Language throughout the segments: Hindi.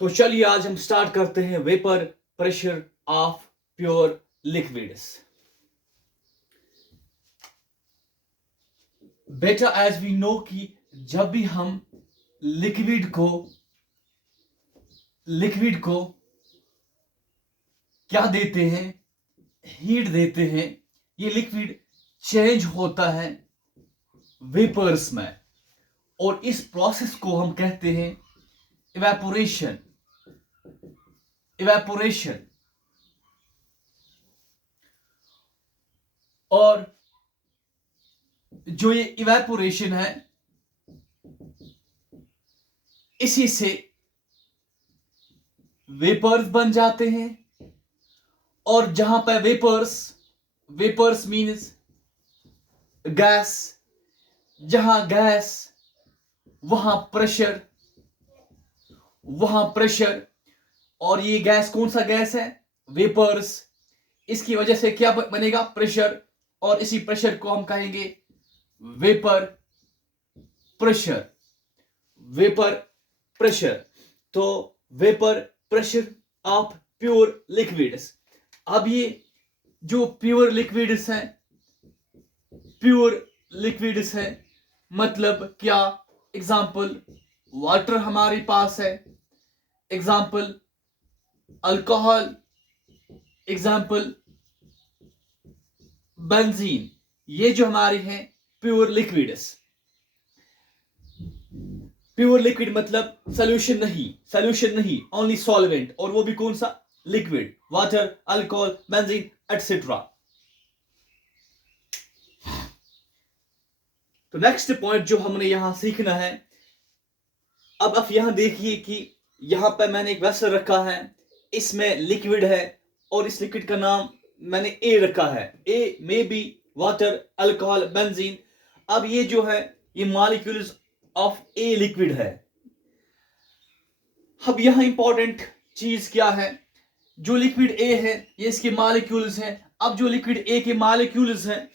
तो चलिए आज हम स्टार्ट करते हैं vapour pressure of pure liquids. बेटा एज वी नो कि जब भी हम लिक्विड को क्या देते हैं, हीट देते हैं, ये लिक्विड चेंज होता है वेपर्स में और इस प्रोसेस को हम कहते हैं इवेपोरेशन। और जो ये इवेपोरेशन है, इसी से वेपर्स बन जाते हैं। और जहां पर वेपर्स मीन्स गैस, जहां गैस वहां प्रेशर। और ये गैस कौन सा गैस है? वेपर्स। इसकी वजह से क्या बनेगा? प्रेशर। और इसी प्रेशर को हम कहेंगे वेपर प्रेशर। तो vapour pressure of pure liquids. अब ये जो प्योर लिक्विड्स हैं मतलब क्या? एग्जाम्पल वाटर हमारे पास है, एग्जाम्पल अल्कोहल, एग्जाम्पल बेंजीन। ये जो हमारे हैं प्योर लिक्विड मतलब सोल्यूशन नहीं, ओनली सॉल्वेंट। और वो भी कौन सा? Liquid, water, alcohol, benzene etcetera. तो नेक्स्ट पॉइंट जो हमने यहां सीखना है, अब आप यहां देखिए कि यहां पर मैंने एक वेसल रखा है, इसमें लिक्विड है और इस लिक्विड का नाम मैंने ए रखा है। ए मे बी वाटर, अल्कोहल, बेंजीन। अब ये जो है ये मॉलिक्यूल्स ऑफ ए लिक्विड है। अब यहां इंपॉर्टेंट चीज क्या है? जो लिक्विड ए है ये इसके मॉलिक्यूल्स हैं। अब जो लिक्विड ए के मॉलिक्यूल्स हैं,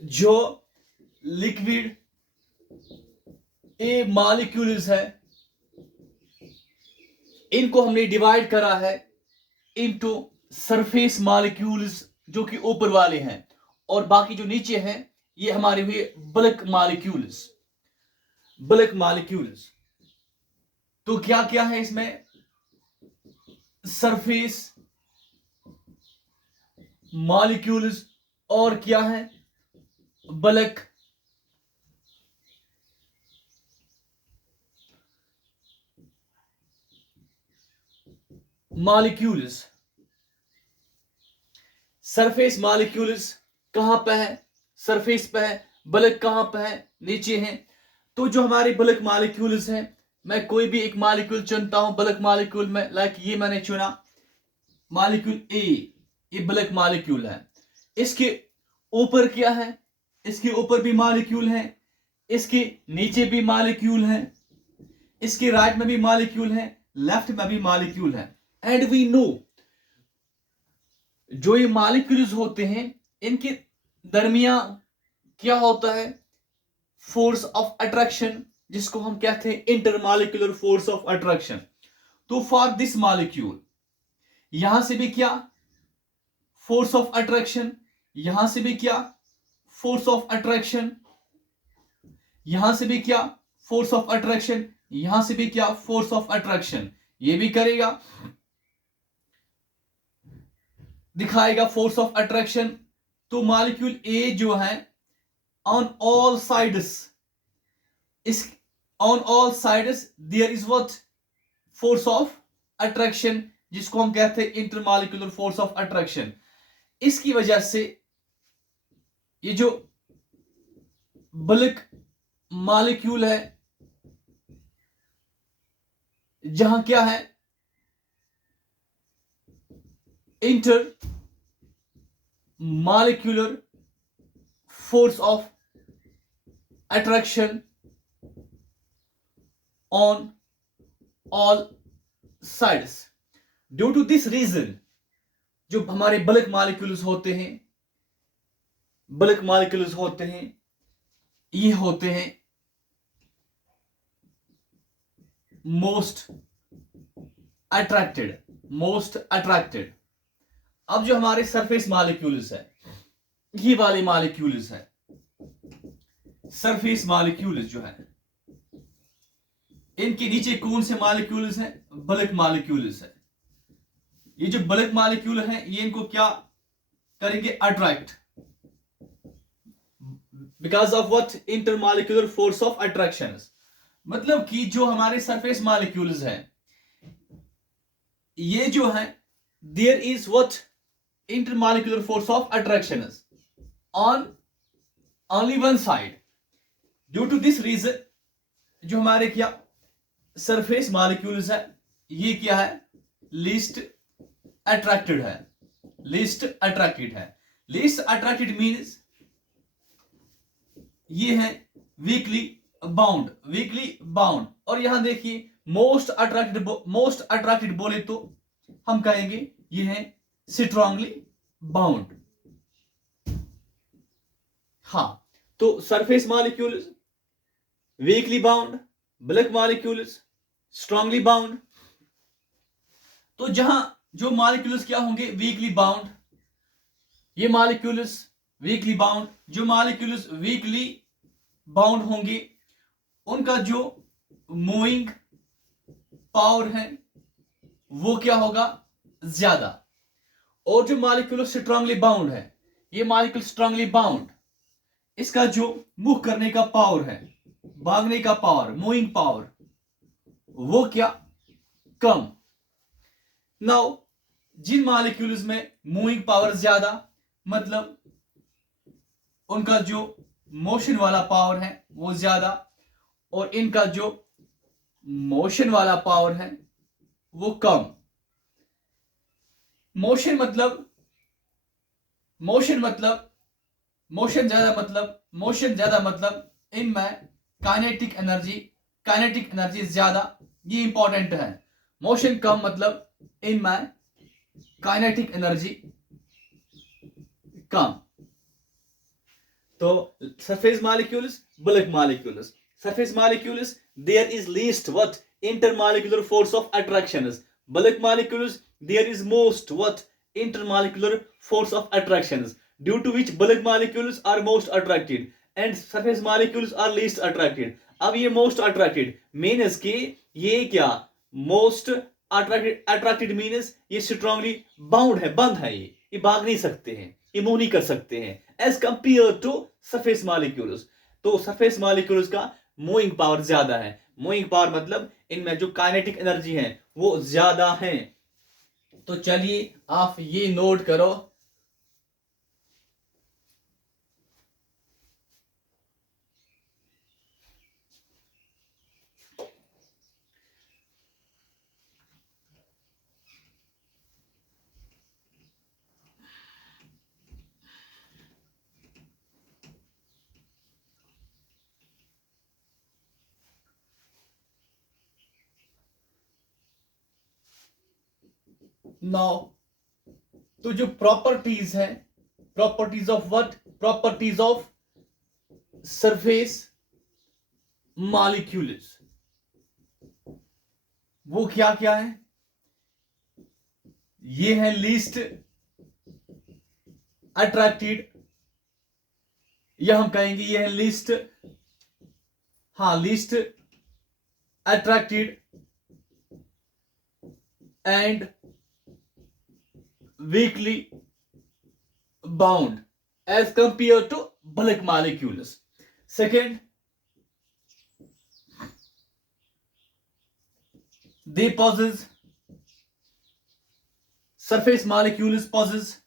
जो लिक्विड ए मॉलिक्यूल्स है, इनको हमने डिवाइड करा है इनटू सरफेस मॉलिक्यूल्स जो कि ऊपर वाले हैं, और बाकी जो नीचे हैं ये हमारे हुए बल्क मॉलिक्यूल्स। तो क्या क्या है इसमें? सरफेस मॉलिक्यूल्स और क्या है? Bulk molecules. सरफेस मॉलिक्यूल्स कहां पे है? सरफेस पे है। बल्क कहां पे है? नीचे है। तो जो हमारे बल्क मॉलिक्यूल्स हैं, मैं कोई भी एक मॉलिक्यूल चुनता हूं बल्क मॉलिक्यूल में, लाइक ये मैंने चुना मॉलिक्यूल ए, ये बल्क मॉलिक्यूल है। इसके ऊपर क्या है? इसके ऊपर भी मॉलिक्यूल है, इसके नीचे भी मॉलिक्यूल है, इसके राइट में भी मॉलिक्यूल है, लेफ्ट में भी मॉलिक्यूल है। एंड वी नो जो ये मॉलिक्यूल्स होते हैं इनके दरमियान क्या होता है? फोर्स ऑफ अट्रैक्शन, जिसको हम कहते हैं इंटरमॉलिक्यूलर फोर्स ऑफ अट्रैक्शन। तो फॉर दिस मॉलिक्यूल यहां से भी क्या? Force of attraction. यहां से भी क्या? Force of attraction. यहां से भी क्या? Force of attraction. यहां से भी क्या? Force of attraction. ये भी करेगा, दिखाएगा फोर्स ऑफ अट्रैक्शन। तो मॉलिक्यूल ए जो है on all sides there is what? Force of attraction, जिसको हम कहते हैं इंटरमॉलिक्यूलर फोर्स ऑफ अट्रैक्शन। इसकी वजह से ये जो बल्क मॉलिक्यूल है, जहां क्या है? Intermolecular force of attraction on all sides. Due to this reason जो हमारे बल्क मॉलिक्यूल्स होते हैं ये होते हैं मोस्ट अट्रैक्टेड। अब जो हमारे सरफेस मॉलिक्यूल्स है, ये वाले मॉलिक्यूल्स है, सरफेस मॉलिक्यूल्स जो है, इनके नीचे कौन से मॉलिक्यूल्स हैं? बल्क मॉलिक्यूल्स है। ये जो बल्क मॉलिक्यूल है, ये इनको क्या करेंगे? Attract, because of what? Intermolecular force of attraction. मतलब कि जो हमारे सरफेस मॉलिक्यूल्स हैं, ये जो है, there is what? Intermolecular force of attraction on only one side. Due to this reason जो हमारे क्या सरफेस मॉलिक्यूल्स है, ये क्या है? लीस्ट अट्रैक्टेड है। लीस्ट अट्रैक्टेड मीन्स ये है वीकली बाउंड। और यहां देखिए मोस्ट अट्रैक्टेड बोले तो हम कहेंगे ये है स्ट्रांगली बाउंड। हाँ, तो surface molecules weekly bound, bulk molecules strongly bound. तो जहां जो मॉलिक्यूल्स क्या होंगे? Weekly bound. ये मॉलिक्यूल्स वीकली बाउंड, जो मॉलिक्यूल्स वीकली बाउंड होंगे उनका जो मूविंग पावर है वो क्या होगा? ज्यादा। और जो मॉलिक्यूल स्ट्रांगली बाउंड है, ये मॉलिक्यूल स्ट्रांगली बाउंड, इसका जो मूव करने का पावर है, भागने का पावर, मूविंग पावर, वो क्या? कम। नाउ जिन मॉलिक्यूल्स में मूविंग पावर ज्यादा, मतलब उनका जो मोशन वाला पावर है वो ज्यादा, और इनका जो मोशन वाला पावर है वो कम। मोशन ज्यादा मतलब इनमें काइनेटिक एनर्जी ज्यादा, ये इंपॉर्टेंट है। मोशन कम मतलब इनमें काइनेटिक एनर्जी कम। तो surface molecules, bulk molecules. Surface molecules, there is least what? Intermolecular force of attractions. Bulk molecules, there is most what? Intermolecular force of attractions, due to which bulk molecules are most attracted and surface molecules are least attracted. अब ये most attracted means कि ये क्या? most attracted means ये strongly bound है, बंद है, ये भाग नहीं सकते हैं, ये मूव नहीं कर सकते हैं, as compared to surface molecules. तो surface molecules का मूविंग पावर ज्यादा है। मूविंग पावर मतलब इनमें जो काइनेटिक एनर्जी है वो ज्यादा है। तो चलिए आप ये नोट करो। नाउ तो जो प्रॉपर्टीज है, properties of what? Properties of surface molecules, वो क्या क्या है? ये है लीस्ट अट्रैक्टेड, या हम कहेंगे ये है least attracted and weakly bound as compared to bulk molecules. Second, they possess, surface molecules possess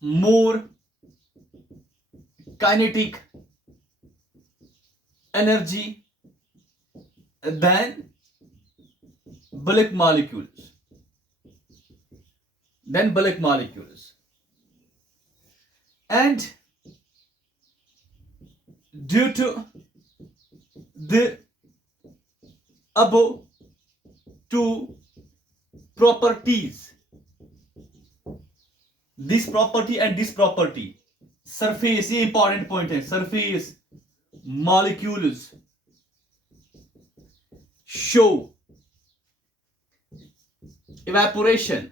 more kinetic energy than bulk molecules. And due to the above two properties, this property and this property, surface, ये इंपॉर्टेंट पॉइंट है, surface molecules show evaporation,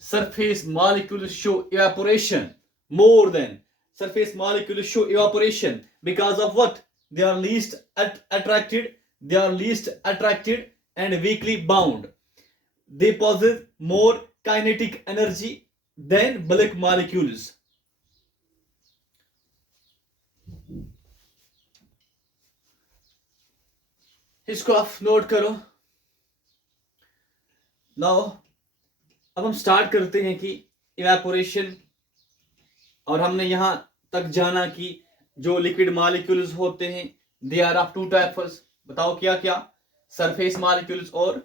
surface molecules show evaporation more than surface molecules show evaporation because of what? They are least attracted and weakly bound. They possess more kinetic energy than bulk molecules. इसको आप नोट करो। नाउ अब हम स्टार्ट करते हैं कि इवेपोरेशन, और हमने यहां तक जाना कि जो लिक्विड मॉलिक्यूल्स होते हैं they are of two types. बताओ क्या क्या? सरफेस मॉलिक्यूल्स और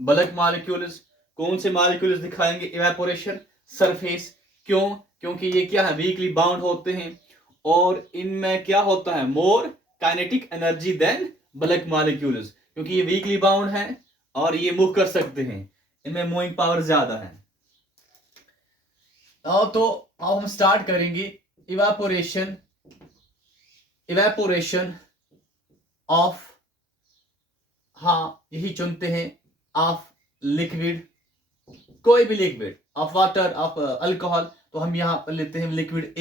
बल्क मॉलिक्यूल्स। कौन से मॉलिक्यूल्स दिखाएंगे इवेपोरेशन? सरफेस। क्यों? क्योंकि ये क्या है? वीकली बाउंड होते हैं और इनमें क्या होता है? More kinetic energy than bulk molecules, क्योंकि ये वीकली बाउंड है और ये मूव कर सकते हैं, इनमें मूविंग पावर ज्यादा है। तो अब हम स्टार्ट करेंगे इवेपोरेशन ऑफ, हाँ यही चुनते हैं, ऑफ लिक्विड, कोई भी liquid, of water, of alcohol. तो हम यहां पर लेते हैं लिक्विड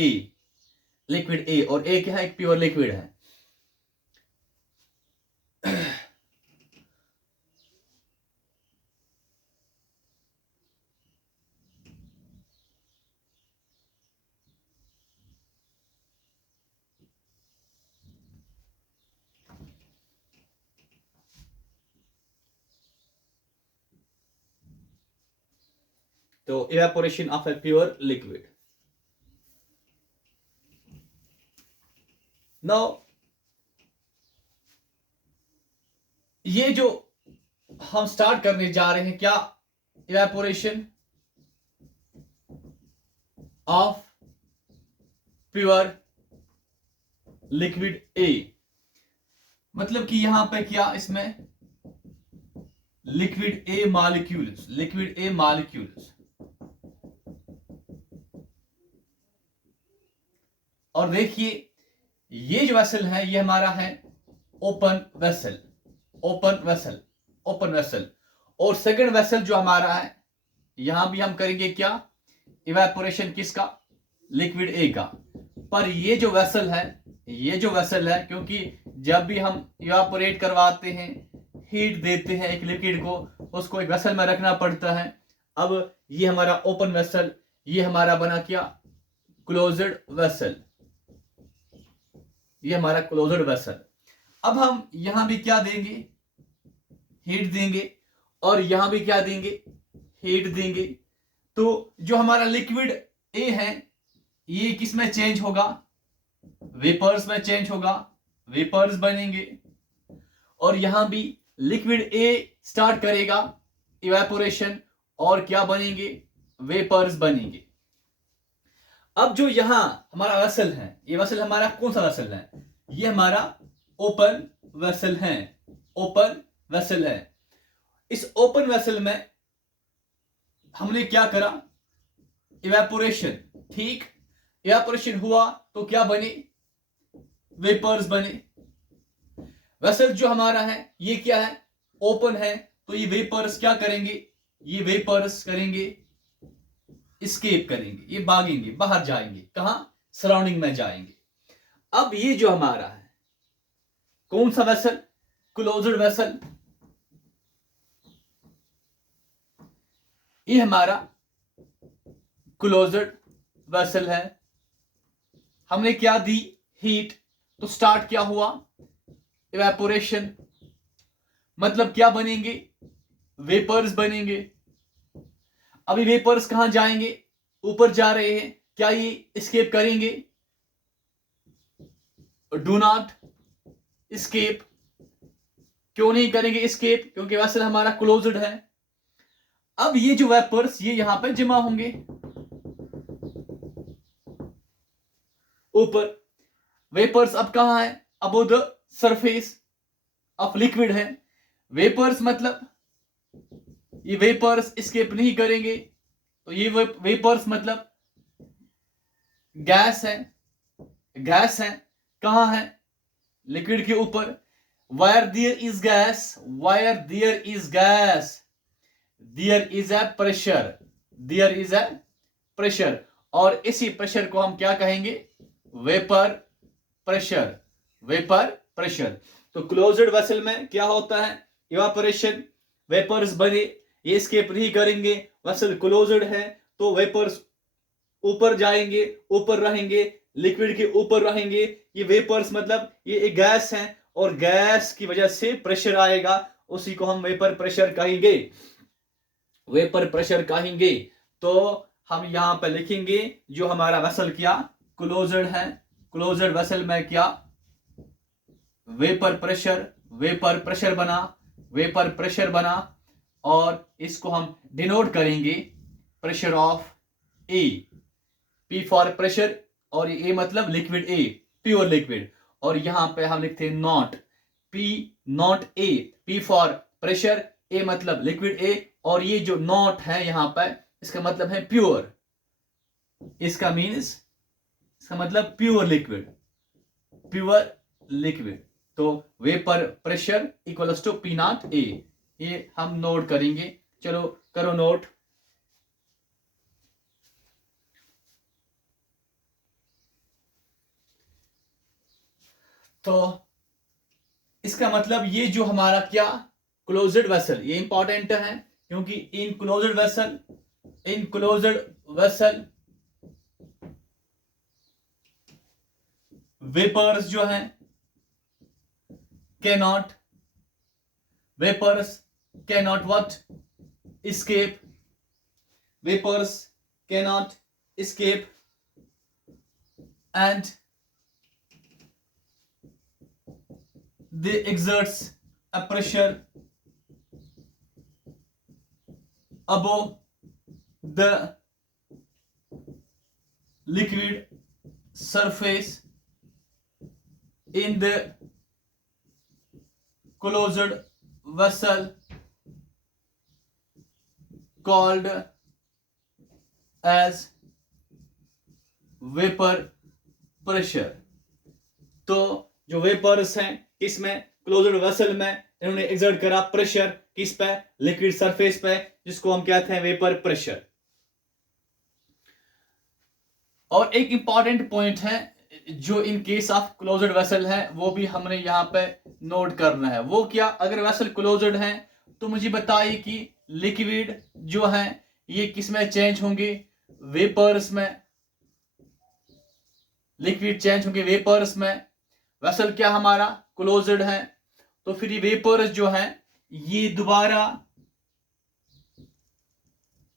ए, और ए क्या है? एक प्योर लिक्विड है। तो evaporation of a pure liquid. Now ये जो हम स्टार्ट करने जा रहे हैं, क्या? Evaporation of pure liquid A, मतलब कि यहां पे क्या, इसमें लिक्विड ए मॉलिक्यूल्स, और देखिए ये जो वेसल है ये हमारा है ओपन वेसल, और सेकंड वेसल जो हमारा है, यहां भी हम करेंगे क्या? इवेपोरेशन किसका? लिक्विड ए का। पर ये जो वेसल है, क्योंकि जब भी हम इवेपोरेट करवाते हैं, हीट देते हैं एक लिक्विड को, उसको एक वेसल में रखना पड़ता है। अब ये हमारा ओपन वेसल, ये हमारा बना क्या? क्लोज्ड वेसल, ये हमारा क्लोज्ड वेसल। अब हम यहां भी क्या देंगे? हीट देंगे, और यहां भी क्या देंगे? हीट देंगे। तो जो हमारा लिक्विड ए है ये किस में चेंज होगा? वेपर्स में चेंज होगा, वेपर्स बनेंगे, और यहां भी लिक्विड ए स्टार्ट करेगा इवेपोरेशन, और क्या बनेंगे? वेपर्स बनेंगे। अब जो यहां हमारा वेसल है, ये वेसल हमारा कौन सा वेसल है? ये हमारा ओपन वेसल है। इस ओपन वेसल में हमने क्या करा? इवेपोरेशन, ठीक? इवेपोरेशन हुआ तो क्या बने? वेपर्स बने। वेसल जो हमारा है ये क्या है? ओपन है, तो ये वेपर्स क्या करेंगे? ये वेपर्स करेंगे एस्केप करेंगे, ये भागेंगे, बाहर जाएंगे। कहां? सराउंडिंग में जाएंगे। अब ये जो हमारा है कौन सा वेसल? Closed vessel. ये हमारा क्लोज्ड वेसल है। हमने क्या दी? हीट। तो स्टार्ट क्या हुआ? इवेपोरेशन। मतलब क्या बनेंगे? वेपर्स बनेंगे। अभी वेपर्स कहां जाएंगे? ऊपर जा रहे हैं। क्या ये एस्केप करेंगे? Do not escape. क्यों नहीं करेंगे एस्केप? क्योंकि वेसल हमारा क्लोज्ड है। अब ये जो वेपर्स ये यहां पे जमा होंगे ऊपर। वेपर्स अब कहां है? Above the surface of liquid है। वेपर्स मतलब ये वेपर्स एस्केप नहीं करेंगे, तो ये वेपर्स मतलब गैस है, गैस है, कहाँ है? लिक्विड के ऊपर। Where there is gas, where there is gas, there is a pressure, there is a pressure, और इसी प्रेशर को हम क्या कहेंगे? Vapour pressure, vapour pressure. तो क्लोज्ड वेसल में क्या होता है? इवापोरेशन, वेपर्स बने, ये एस्केप नहीं करेंगे। वेसल क्लोज्ड है तो वेपर्स ऊपर जाएंगे, ऊपर रहेंगे, लिक्विड के ऊपर रहेंगे। ये वेपर्स मतलब ये एक गैस है, और गैस की वजह से प्रेशर आएगा, उसी को हम वेपर प्रेशर कहेंगे, वेपर प्रेशर कहेंगे। तो हम यहां पर लिखेंगे जो हमारा वेसल क्या क्लोज्ड है, क्लोज्ड वेसल में क्या वेपर प्रेशर, वेपर प्रेशर बना, वेपर प्रेशर बना, और इसको हम डिनोट करेंगे pressure of A, P for pressure, और ए मतलब लिक्विड ए, प्योर लिक्विड। और यहां पे हम लिखते हैं naught, P naught A, P for pressure, A मतलब लिक्विड ए, और ये जो नॉट है यहां पर इसका मतलब है प्योर, इसका मीन्स, इसका मतलब प्योर लिक्विड, प्योर लिक्विड। तो vapour pressure equals to P naught A, ये हम नोट करेंगे। चलो करो नोट। तो इसका मतलब ये जो हमारा क्या क्लोज्ड वेसल, ये इंपॉर्टेंट है क्योंकि in closed vessel, in closed vessel vapours जो हैं cannot, vapours cannot what escape, vapors cannot escape, and they exerts a pressure above the liquid surface in the closed vessel called as vapor pressure। तो जो वेपर्स हैं किसमें? क्लोज्ड वेसल में, इन्होंने एक्सर्ट करा प्रेशर किस पे? लिक्विड सरफेस पे, जिसको हम कहते हैं वेपर प्रेशर। और एक इंपॉर्टेंट पॉइंट है जो in case of closed vessel है, वो भी हमने यहां पे नोट करना है। वो क्या? अगर वेसल क्लोज्ड है तो मुझे बताइए कि लिक्विड जो है ये किस में चेंज होंगे? वेपर्स में, लिक्विड चेंज होंगे वेपर्स में। वेसल क्या हमारा क्लोज्ड है, तो फिर ये वेपर्स जो है ये दोबारा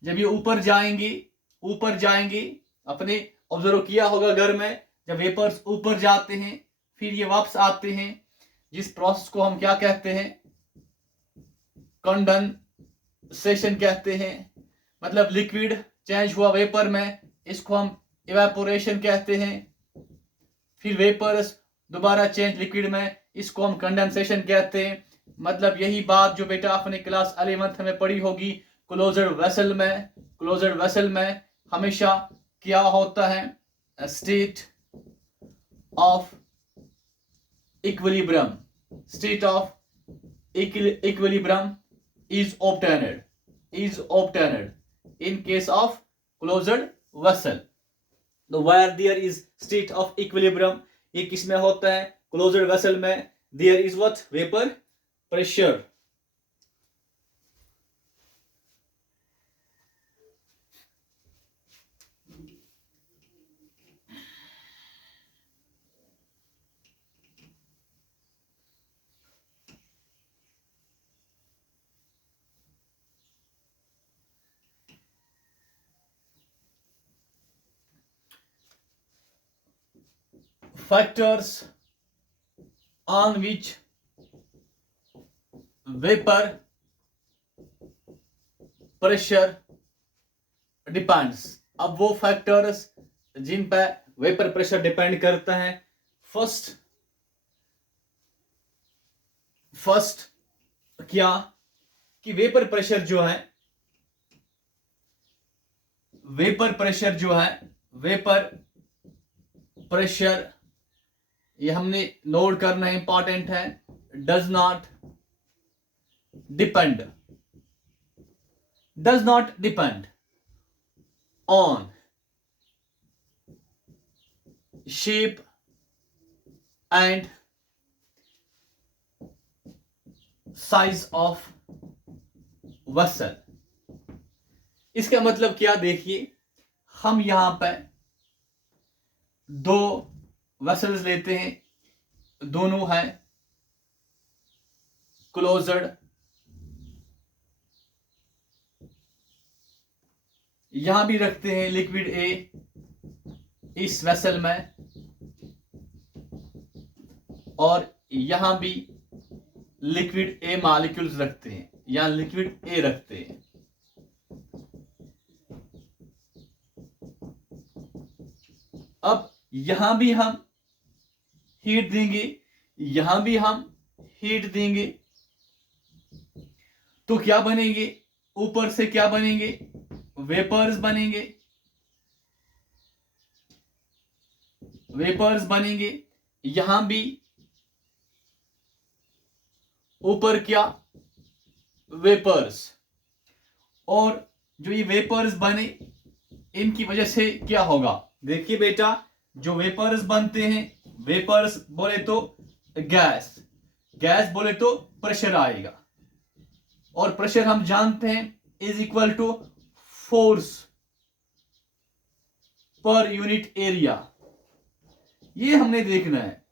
जब ये ऊपर जाएंगे, ऊपर जाएंगे, अपने ऑब्जर्व किया होगा घर में, जब वेपर्स ऊपर जाते हैं फिर ये वापस आते हैं, जिस प्रोसेस को हम क्या कहते हैं? कंडेंसेशन कहते हैं। मतलब लिक्विड चेंज हुआ वेपर में, इसको हम इवेपोरेशन कहते हैं। फिर वेपर्स दोबारा चेंज लिक्विड में, इसको हम कंडेंसेशन कहते हैं। मतलब यही बात जो बेटा आपने क्लास 11th में पढ़ी होगी, क्लोज्ड वेसल में, क्लोज्ड वेसल में हमेशा क्या होता है? State of equilibrium, state of equilibrium is obtained in case of closed vessel। तो where there is state of equilibrium, ये किस में होता है? closed vessel में। there is what? vapor pressure। factors on which vapor pressure depends। अब वो फैक्टर्स जिन पे वेपर प्रेशर डिपेंड करता है, फर्स्ट क्या कि वेपर प्रेशर जो है, वेपर प्रेशर जो है, वेपर प्रेशर, ये हमने नोट करना इंपॉर्टेंट है, does not depend on shape and size of vessel. इसका मतलब क्या, देखिए हम यहां पर दो वेसल्स लेते हैं, दोनों हैं क्लोज्ड, यहां भी रखते हैं लिक्विड ए इस वेसल में, और यहां भी लिक्विड ए मॉलिक्यूल्स रखते हैं, यहां लिक्विड ए रखते हैं। अब यहां भी हम हीट देंगे, यहां भी हम हीट देंगे, तो क्या बनेंगे, ऊपर से क्या बनेंगे, वेपर्स बनेंगे, यहां भी ऊपर क्या, वेपर्स, और जो ये वेपर्स बने इनकी वजह से क्या होगा, देखिए बेटा, जो वेपर्स बनते हैं, वेपर्स बोले तो गैस, गैस बोले तो प्रेशर आएगा, और प्रेशर हम जानते हैं is equal to force per unit area. ये हमने देखना है,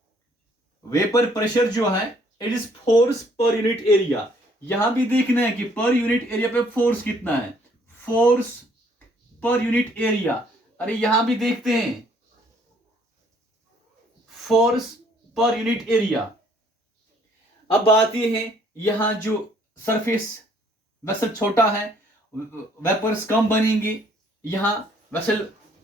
वेपर प्रेशर जो है it is force per unit area. यहां भी देखना है कि पर यूनिट एरिया पे फोर्स कितना है, फोर्स पर यूनिट एरिया। अरे यहां भी देखते हैं फोर्स पर यूनिट एरिया। अब बात यह है, यहां जो सरफेस वेसल छोटा है, वेपर्स कम बनेंगे, यहां वेसल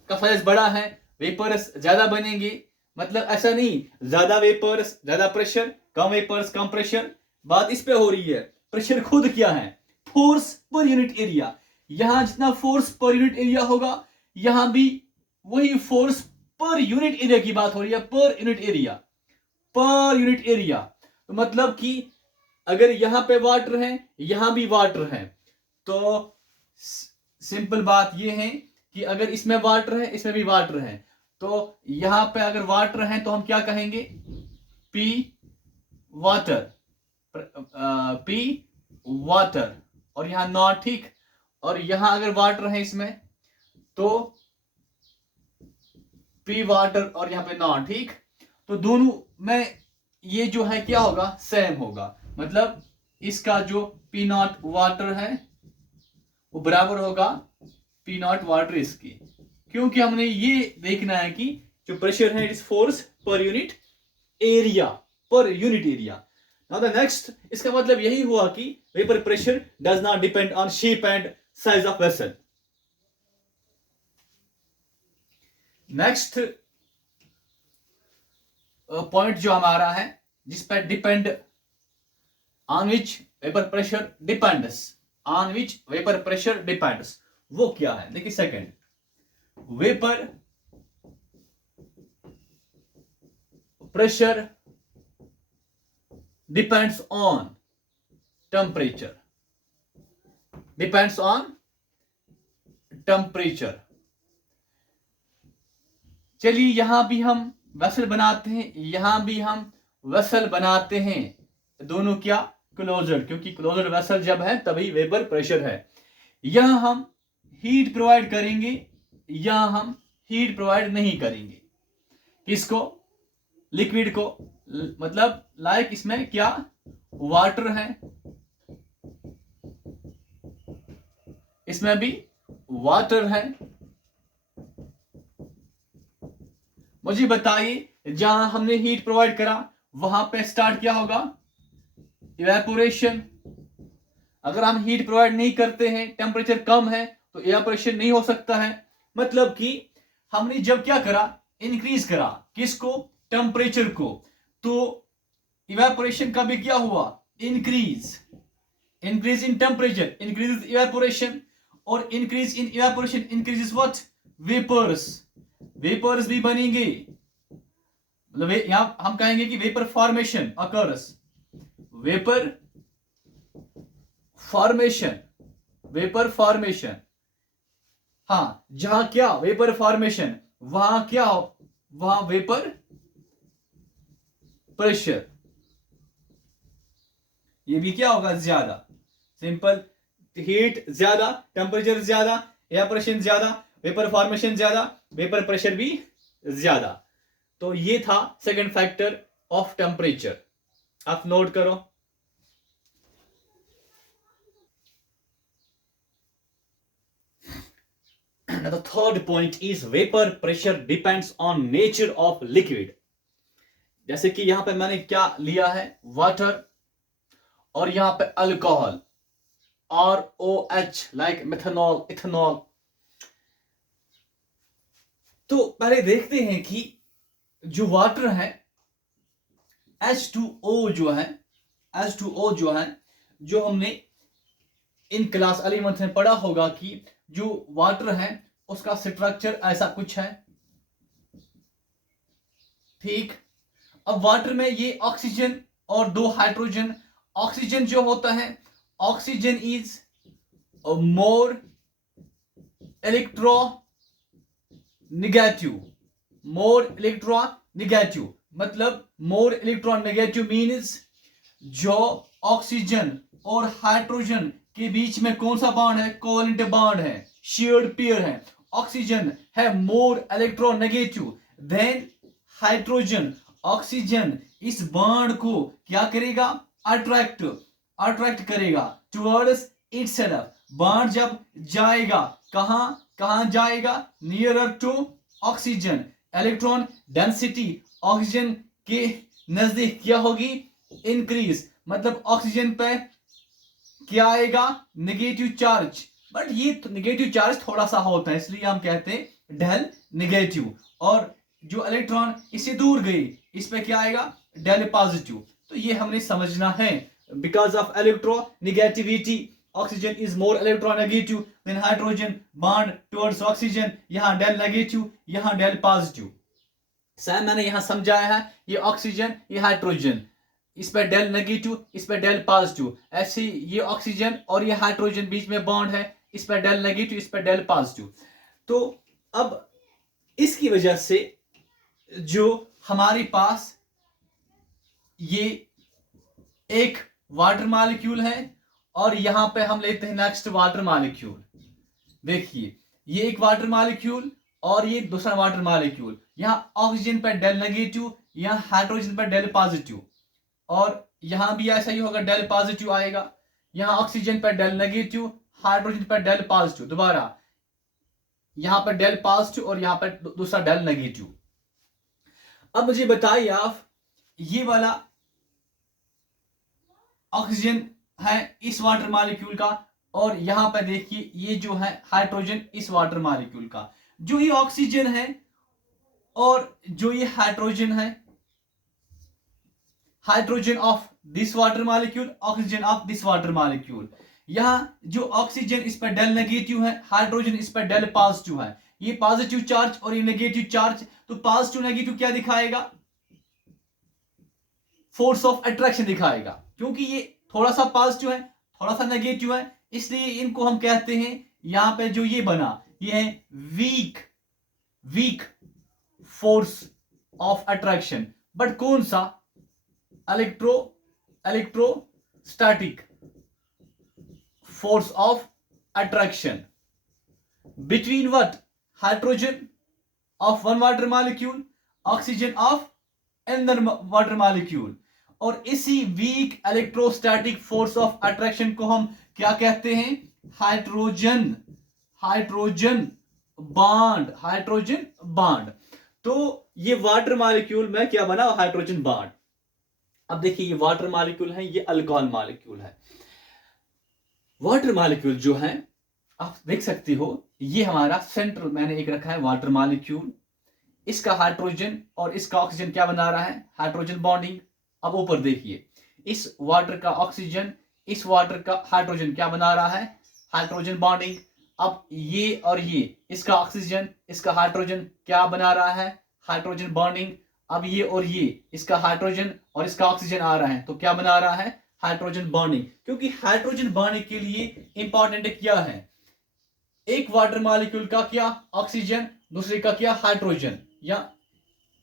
का साइज बड़ा है, वेपर्स ज्यादा बनेंगे। मतलब ऐसा नहीं, ज्यादा वेपर्स ज्यादा प्रेशर, कम वेपर्स कम प्रेशर, बात इस पे हो रही है। प्रेशर खुद क्या है, फोर्स पर यूनिट एरिया। यहां जितना फोर्स पर यूनिट एरिया होगा, यहां भी वही फोर्स पर यूनिट एरिया की बात हो रही है, पर यूनिट एरिया, पर यूनिट एरिया। तो मतलब कि अगर यहां पे वाटर है, यहां भी वाटर है, तो सिंपल बात यह है कि अगर इसमें वाटर है, इसमें भी वाटर है, तो यहां पे अगर वाटर है तो हम क्या कहेंगे, पी वाटर, पी वाटर, और यहां नॉट, ठीक। और यहां अगर वाटर है इसमें तो पी वाटर, और यहां पे नॉट, ठीक। तो दोनों में ये जो है क्या होगा, सेम होगा। मतलब इसका जो पी नॉट वाटर है वो बराबर होगा पी नॉट वाटर इसकी, क्योंकि हमने ये देखना है कि जो प्रेशर है it is force per unit area, पर unit area. Now the next, इसका मतलब यही हुआ कि vapour pressure does not depend on shape and size of vessel. Next point जो हमारा है, जिस पर depend, on which vapour pressure depends, on which vapour pressure depends, वो क्या है, देखिए second, vapour pressure depends on temperature, depends on temperature. चलिए यहां भी हम वेसल बनाते हैं, यहां भी हम वेसल बनाते हैं, दोनों क्या, क्लोज्ड, क्योंकि क्लोज्ड वेसल जब है तभी वेपर प्रेशर है। यहां हम हीट प्रोवाइड करेंगे, यहां हम हीट प्रोवाइड नहीं करेंगे, किसको, लिक्विड को। मतलब लाइक इसमें क्या, वाटर है, इसमें भी वाटर है। मुझे बताइए, जहां हमने हीट प्रोवाइड करा वहां पे स्टार्ट क्या होगा, इवेपोरेशन। अगर हम हीट प्रोवाइड नहीं करते हैं, टेम्परेचर कम है, तो इवेपोरेशन नहीं हो सकता है। मतलब कि हमने जब क्या करा, इंक्रीज करा, किसको, टेम्परेचर को, तो इवेपोरेशन का भी क्या हुआ, increase, increase in temperature increase evaporation, और increase in evaporation increases what, vapours, vapours भी बनेंगे, मतलब यहां हम कहेंगे कि vapour formation occurs, vapour formation, vapour formation. हाँ, जहां क्या वेपर फॉर्मेशन, वहां क्या, वहां वेपर प्रेशर, ये भी क्या होगा, ज्यादा। सिंपल, हीट ज्यादा, टेम्परेचर ज्यादा, एवापोरेशन ज्यादा, वेपर फॉर्मेशन ज्यादा, वेपर प्रेशर भी ज्यादा। तो ये था सेकंड फैक्टर ऑफ टेम्परेचर, आप नोट करो। Now the third point is vapor pressure depends on nature of liquid। जैसे कि यहां पे मैंने क्या लिया है, वाटर, और यहां पे alcohol, ROH, like methanol, ethanol. तो पहले देखते हैं कि जो वाटर है, H2O जो है, H2O जो है, जो हमने इन क्लास 11th में पढ़ा होगा कि जो वाटर है उसका स्ट्रक्चर ऐसा कुछ है, ठीक। अब वाटर में ये ऑक्सीजन और दो हाइड्रोजन। ऑक्सीजन जो होता है, oxygen is more electronegative, more electronegative, मतलब मोर इलेक्ट्रॉन नेगेटिव मीन्स जो ऑक्सीजन और हाइड्रोजन के बीच में कौन सा बॉन्ड है, कोवेलेंट बॉन्ड है, शेयर्ड पेयर है। ऑक्सीजन है more electronegative than hydrogen. Oxygen इस बॉन्ड को क्या करेगा, अट्रैक्ट, अट्रैक्ट करेगा टुवर्ड्स इटसेल्फ। बॉन्ड जब जाएगा कहां, कहां जाएगा, nearer to oxygen. Electron density oxygen के नजदीक क्या होगी, इंक्रीज, मतलब ऑक्सीजन पे क्या आएगा, नेगेटिव चार्ज। बट ये नेगेटिव चार्ज थोड़ा सा होता है, इसलिए हम कहते हैं डेल नेगेटिव। और जो इलेक्ट्रॉन इससे दूर गई, इस पे क्या आएगा, डेल पॉजिटिव। तो ये हमने समझना है, because of electro negativity oxygen is more electronegative than hydrogen, bond towards oxygen, यहां डेल नेगेटिव, यहां डेल पॉजिटिव। सर मैंने यहां समझाया है, ये ऑक्सीजन, ये हाइड्रोजन, इस पे डेल नेगेटिव, इस पे डेल पॉजिटिव। ऐसे ये ऑक्सीजन और ये हाइड्रोजन बीच में बॉन्ड है, इस पे डेल नेगेटिव, इस पे डेल पॉजिटिव। तो अब इसकी वजह से जो हमारे पास ये एक वाटर मॉलिक्यूल है, और यहां पे हम लेते हैं नेक्स्ट वाटर मॉलिक्यूल। देखिए ये एक वाटर मॉलिक्यूल और ये दूसरा वाटर मॉलिक्यूल। यहां ऑक्सीजन पे डेल नेगेटिव, यहां हाइड्रोजन पे डेल पॉजिटिव, और यहां भी ऐसा ही होगा, डेल पॉजिटिव आएगा। यहां ऑक्सीजन पे डेल नेगेटिव, हाइड्रोजन पे डेल पॉजिटिव, दोबारा यहां पर डेल पॉजिटिव और यहां पर दूसरा डेल नेगेटिव। अब मुझे बताइए आप, ये वाला ऑक्सीजन है इस वाटर मॉलिक्यूल का, और यहां पर देखिए ये जो है हाइड्रोजन इस वाटर मॉलिक्यूल का। जो ये ऑक्सीजन है और जो ये हाइड्रोजन है, hydrogen of this water molecule, oxygen of this water molecule. यहां जो ऑक्सीजन इस पर डेल नेगेटिव है, हाइड्रोजन इस पर डेल पॉजिटिव है, ये पॉजिटिव चार्ज और ये नेगेटिव चार्ज। तो पॉजिटिव नेगेटिव क्या दिखाएगा, फोर्स ऑफ अट्रैक्शन दिखाएगा, क्योंकि ये थोड़ा सा पॉजिटिव है, थोड़ा सा नेगेटिव है, इसलिए इनको हम कहते हैं, यहां पे जो ये बना, ये है weak, weak force of attraction. But कौन सा, electrostatic force of attraction between what, hydrogen of one water molecule, oxygen of another water molecule। और इसी weak electrostatic force of attraction को हम क्या कहते हैं, hydrogen, hydrogen bond, hydrogen bond. तो ये वाटर मॉलिक्यूल में क्या बना, हाइड्रोजन बॉन्ड। अब देखिए ये वाटर मॉलिक्यूल है, ये अल्कोहल मॉलिक्यूल है। वाटर मॉलिक्यूल जो है आप देख सकते हो, ये हमारा सेंट्रल मैंने एक रखा है वाटर मॉलिक्यूल, इसका हाइड्रोजन और इसका ऑक्सीजन क्या बना रहा है, हाइड्रोजन बॉन्डिंग। अब ऊपर देखिए, इस वाटर का ऑक्सीजन, इस वाटर का हाइड्रोजन क्या बना रहा है, हाइड्रोजन बॉन्डिंग। अब ये और ये, इसका ऑक्सीजन, इसका हाइड्रोजन क्या बना रहा है, हाइड्रोजन बॉन्डिंग। अब ये और ये, इसका हाइड्रोजन और इसका ऑक्सीजन आ रहा है, तो क्या बना रहा है? Hydrogen bonding. क्योंकि हाइड्रोजन बॉन्डिंग के लिए इंपॉर्टेंट क्या है? एक वाटर मॉलिक्यूल का क्या? ऑक्सीजन, दूसरे का क्या? हाइड्रोजन, या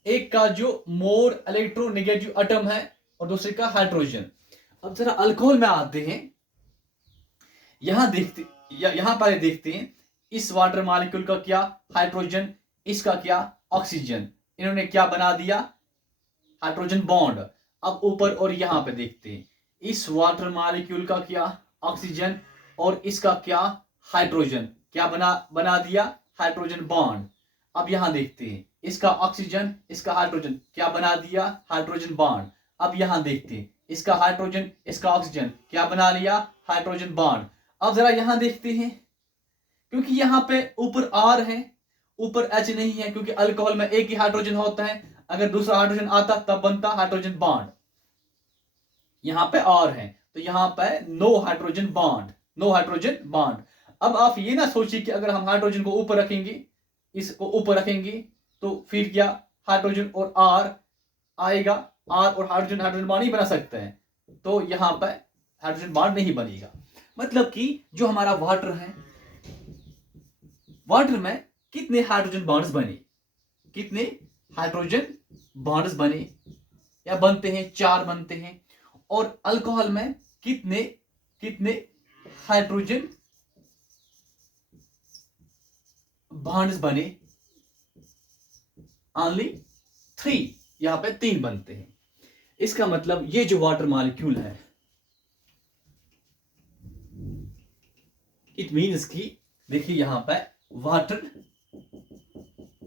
एक का जो मोर इलेक्ट्रोनेगेटिव एटम है और दूसरे का हाइड्रोजन। अब जरा अल्कोहल में आते हैं, यहां देखते यहां पहले देखते हैं इस वाटर मॉलिक्यूल का क्या? हाइड्रोजन, इसका क्या? ऑक्सीजन। इन्होंने क्या बना दिया? Hydrogen bond. अब ऊपर और यहां पे देखते हैं इस वाटर मॉलिक्यूल का क्या? ऑक्सीजन, और इसका क्या? हाइड्रोजन। क्या बना दिया? Hydrogen bond. अब यहां देखते हैं इसका ऑक्सीजन, इसका हाइड्रोजन, क्या बना दिया? Hydrogen bond. अब यहां देखते हैं इसका हाइड्रोजन, इसका ऑक्सीजन, क्या बना लिया? Hydrogen bond. अब जरा यहां देखते हैं, क्योंकि यहां पे ऊपर आर है, ऊपर एच नहीं है, क्योंकि अल्कोहल में एक ही हाइड्रोजन होता है, अगर दूसरा हाइड्रोजन आता तब बनता हाइड्रोजन बॉन्ड। यहां पे आर है, तो यहां पे no hydrogen bond, no hydrogen bond. अब आप ये ना सोचिए कि अगर हम हाइड्रोजन को ऊपर रखेंगे, इसको ऊपर रखेंगे, तो फिर क्या? हाइड्रोजन और आर आएगा, आर और हाइड्रोजन हाइड्रोजन बॉन्ड नहीं बना सकते हैं, तो यहां पर हाइड्रोजन बॉन्ड नहीं बनेगा। मतलब कि जो हमारा वाटर है, वाटर में कितने हाइड्रोजन बॉन्ड्स बने? कितने हाइड्रोजन बॉन्ड्स बने? या बनते हैं? 4 बनते हैं। और अल्कोहल में कितने कितने हाइड्रोजन बॉन्ड्स बने? ओनली 3, यहां पे 3 बनते हैं। इसका मतलब ये जो वाटर मॉलिक्यूल है, इट मीन्स कि देखिए यहां पे वाटर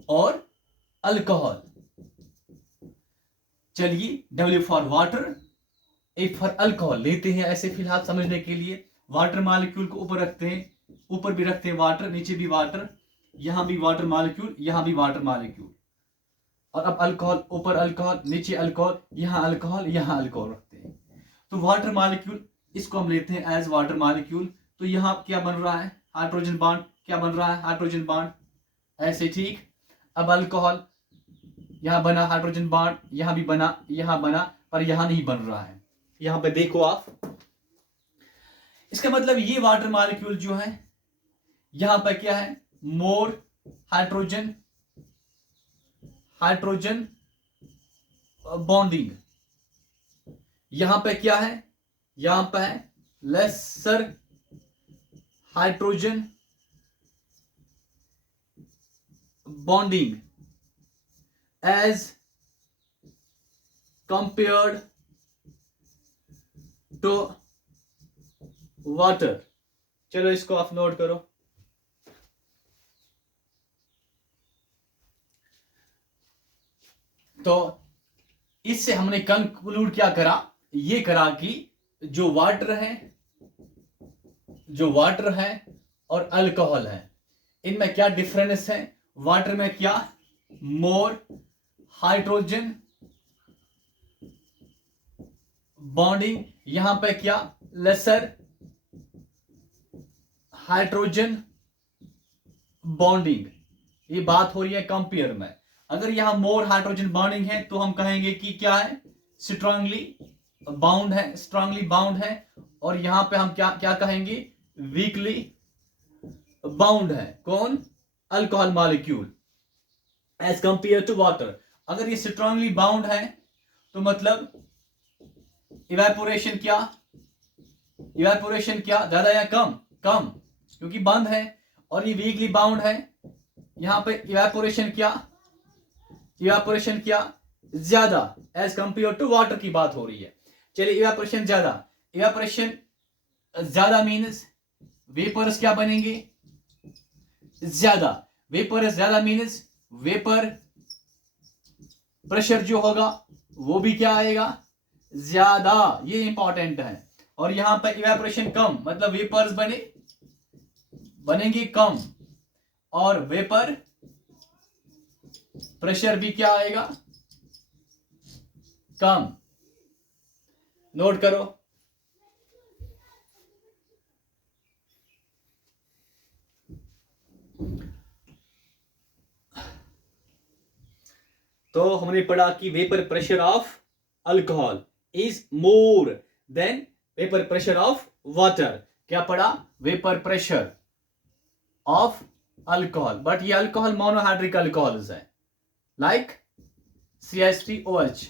और अल्कोहल। चलिए W for water, A for alcohol लेते हैं ऐसे फिलहाल समझने के लिए। वाटर मॉलिक्यूल को ऊपर रखते हैं, ऊपर भी रखते हैं वाटर, नीचे भी वाटर, यहां भी वाटर मॉलिक्यूल, यहां भी वाटर मॉलिक्यूल। और अब अल्कोहल, ऊपर अल्कोहल, नीचे अल्कोहल, यहां अल्कोहल, यहां अल्कोहल रखते हैं। तो वाटर मॉलिक्यूल, इसको हम लेते हैं एज वाटर मॉलिक्यूल। तो यहां क्या बन रहा है? Hydrogen bond. क्या बन रहा है? हाइड्रोजन बॉन्ड, ऐसे ठीक। अब अल्कोहल, यहां बना हाइड्रोजन बॉन्ड, यहां भी बना, यहां बना, पर यहां नहीं बन रहा है। यहां पे देखो आप, इसका मतलब ये वाटर मॉलिक्यूल जो है, यहां पर क्या है? More hydrogen, hydrogen bonding. यहां पे क्या है? यहां पे है lesser hydrogen bonding as compared to water. चलो इसको आप नोट करो। तो इससे हमने कंक्लूड क्या करा? ये करा कि जो वाटर है, जो वाटर है और अल्कोहल है, इनमें क्या डिफरेंस है? वाटर में क्या? मोर हाइड्रोजन बॉन्डिंग, यहां पे क्या? Lesser hydrogen bonding. ये बात हो रही है कंपेयर में। अगर यहां मोर हाइड्रोजन बॉन्डिंग है तो हम कहेंगे कि क्या है? स्ट्रांगली बाउंड है, स्ट्रांगली बाउंड है। और यहां पे हम क्या क्या कहेंगे? वीकली बाउंड है। कौन? Alcohol molecule as compare to water. अगर ये स्ट्रांगली बाउंड है तो मतलब इवेपोरेशन क्या? इवेपोरेशन क्या? ज्यादा या कम? कम, क्योंकि बंद है। और ये वीकली बाउंड है, यहां पे इवेपोरेशन क्या? इवेपोरेशन क्या? ज्यादा, एज कंपेयर टू वाटर की बात हो रही है। चलिए इवेपोरेशन ज्यादा, इवेपोरेशन ज्यादा मीन्स वेपर्स क्या बनेंगे? ज्यादा। वेपर ज्यादा मीन्स वेपर प्रेशर जो होगा वो भी क्या आएगा? ज्यादा। ये इंपॉर्टेंट है। और यहां पर इवेपोरेशन कम, मतलब वेपर्स बनेंगे कम, और वेपर प्रेशर भी क्या आएगा? कम। नोट करो। तो हमने पढ़ा कि vapour pressure of alcohol is more than vapour pressure of water. क्या पढ़ा? Vapour pressure of alcohol. But ये अल्कोहल मोनोहाइड्रिक अल्कोहल्स है, लाइक CH3OH,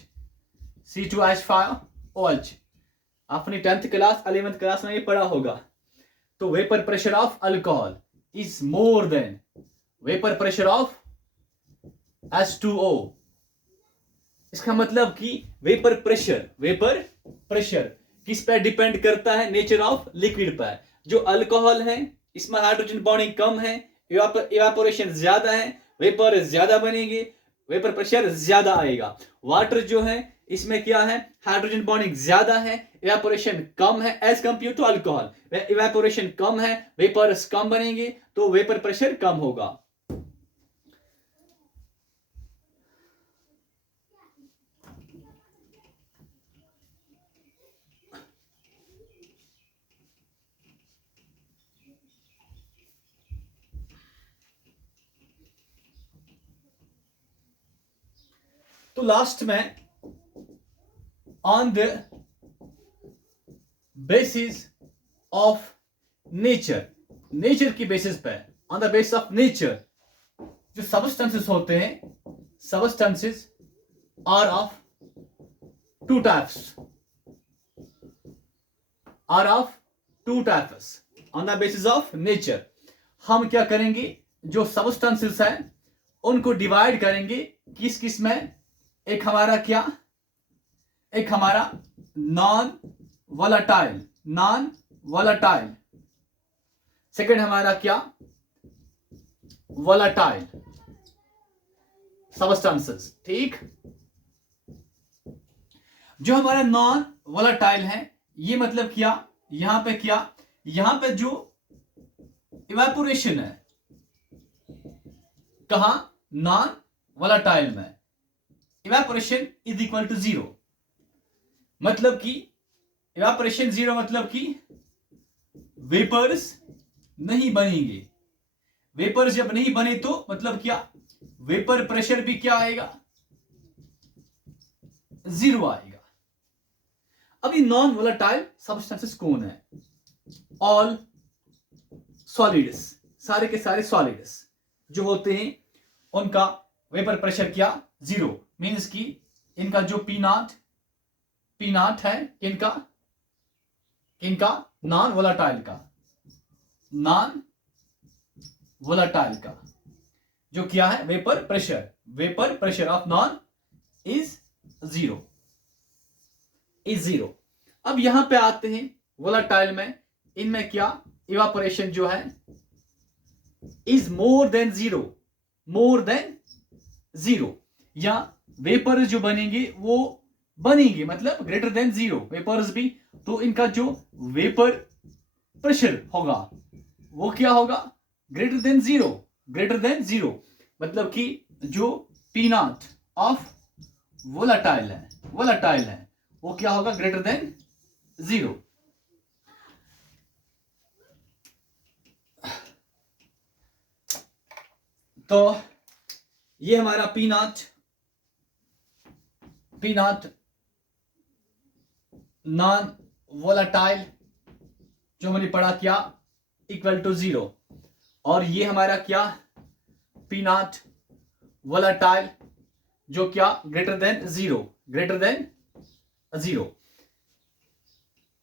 C2H5OH. अपनी 10th क्लास 11th क्लास में ये पढ़ा होगा. तो vapour pressure of alcohol is more than vapour pressure of H2O. इसका मतलब कि वेपर प्रेशर किस पर डिपेंड करता है? नेचर ऑफ लिक्विड पर. जो अल्कोहल है इसमें हाइड्रोजन बॉन्डिंग कम है, इवापोरेशन ज्यादा है, वेपर ज्यादा बनेंगे, वेपर प्रेशर ज्यादा आएगा. वाटर जो है इसमें क्या है? हाइड्रोजन बॉन्डिंग ज्यादा है, इवापोरेशन कम है as compare to alcohol. Evaporation कम है, वेपर्स कम बनेंगे, तो वेपर प्रेशर कम होगा. तो लास्ट में on the basis of nature की बेसिस पे, on the basis of nature, जो सबस्टेंसेस होते हैं, substances are of two types, on the basis of nature. हम क्या करेंगे? जो सबस्टेंसेस हैं उनको डिवाइड करेंगे किस किस में. एक हमारा क्या? एक हमारा नॉन वोलाटाइल. सेकंड हमारा क्या? Volatile substances. ठीक. जो हमारा नॉन वोलाटाइल है, ये मतलब क्या? यहां पे क्या? यहां पे जो इवेपोरेशन है, कहां? नॉन वोलाटाइल में इवेपोरेशन इज इक्वल टू 0. मतलब कि इवेपोरेशन 0 मतलब कि वेपर्स नहीं बनेंगे. वेपर्स जब नहीं बने तो मतलब क्या? वेपर प्रेशर भी क्या आएगा? 0 आएगा. अभी नॉन वोलेटाइल सब्सटेंसेस कौन है? ऑल सॉलिड्स, सारे के सारे सॉलिड्स जो होते हैं उनका वेपर प्रेशर क्या? 0. मीन्स कि इनका जो पी नॉट है, इनका नॉन वोलाटाइल का जो क्या है? Vapour pressure of non is 0. अब यहां पे आते हैं वोलाटाइल में. इनमें क्या? इवापोरेशन जो है इज मोर देन जीरो, या वेपर्स जो बनेंगे वो बनेंगे मतलब ग्रेटर देन 0 वेपर्स भी. तो इनका जो वेपर प्रेशर होगा वो क्या होगा? Greater than zero. मतलब कि जो पी नॉट ऑफ वोलाटाइल है वो क्या होगा? Greater than 0. तो ये हमारा पी नॉट नॉन वोलाटाइल जो हमने पढ़ा क्या? Equal to 0. और ये हमारा क्या? पी नॉट वोलाटाइल जो क्या? Greater than zero.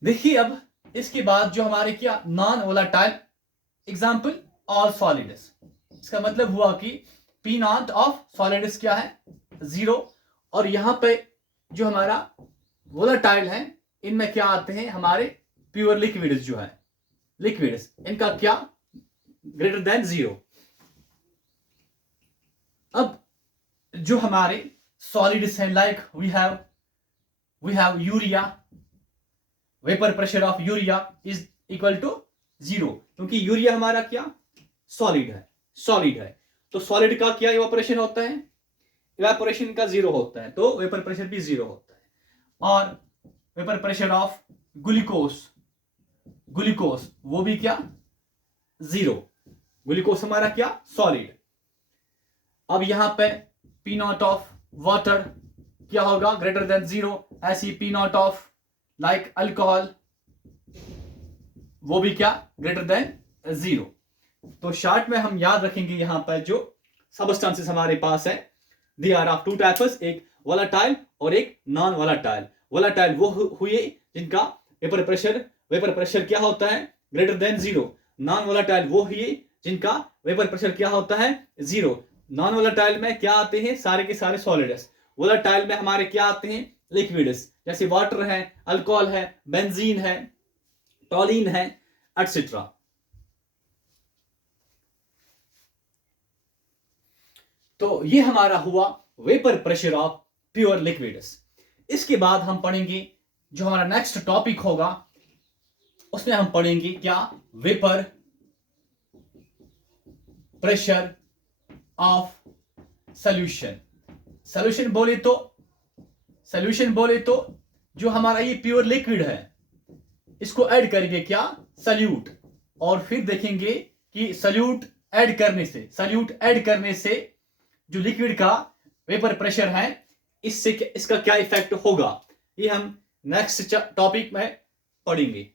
देखिए अब इसके बाद जो हमारे क्या? Non volatile example all solids. इसका मतलब हुआ कि पी नॉट ऑफ सॉलिड्स क्या है? 0. और यहां पे जो हमारा वोलाटाइल है इनमें क्या आते हैं? हमारे प्योर लिक्विड्स जो है, लिक्विड्स, इनका क्या? Greater than 0. अब जो हमारे सॉलिड्स हैं, like we have urea, vapour pressure of urea is equal to 0, क्योंकि यूरिया हमारा क्या? सॉलिड है. तो सॉलिड का क्या इवापोरेशन होता है? इवापोरेशन का 0 होता है, तो वेपर प्रेशर भी 0 होता है. और वेपर प्रेशर ऑफ ग्लूकोज वो भी क्या? 0. ग्लूकोज हमारा क्या? सॉलिड. अब यहां पे पी नॉट ऑफ वाटर क्या होगा, ग्रेटर देन 0, ऐसी P not of like alcohol, वो भी क्या, ग्रेटर देन 0। तो शॉर्ट में हम याद रखेंगे यहां पर जो सबस्टेंसेस हमारे पास है, they are of two types, एक वोलेटाइल और एक नॉन वोलेटाइल। वोलेटाइल वो हुए जिनका वेपर प्रेशर क्या होता है, ग्रेटर देन 0। नॉन वोलेटाइल वो हुए जिनका वेपर प्रेशर क्या होता है, 0। नॉन वोलेटाइल में क्या आते हैं, सारे के सारे सॉलिड्स। वोलेटाइल में हमारे क्या आते हैं, लिक्विड्स, जैसे वाटर है, अल्कोहल है, बेंजीन है, टॉलिन है, एटसेट्रा। तो ये हमारा हुआ vapour pressure of pure liquids. इसके बाद हम पढ़ेंगे जो हमारा नेक्स्ट टॉपिक होगा, उसमें हम पढ़ेंगे क्या, vapour pressure of solution. Solution बोले तो जो हमारा ये प्योर लिक्विड है इसको ऐड करेंगे क्या, सल्यूट, और फिर देखेंगे कि सल्यूट ऐड करने से जो लिक्विड का वेपर प्रेशर है इससे इसका क्या इफेक्ट होगा, ये हम नेक्स्ट टॉपिक में पढ़ेंगे।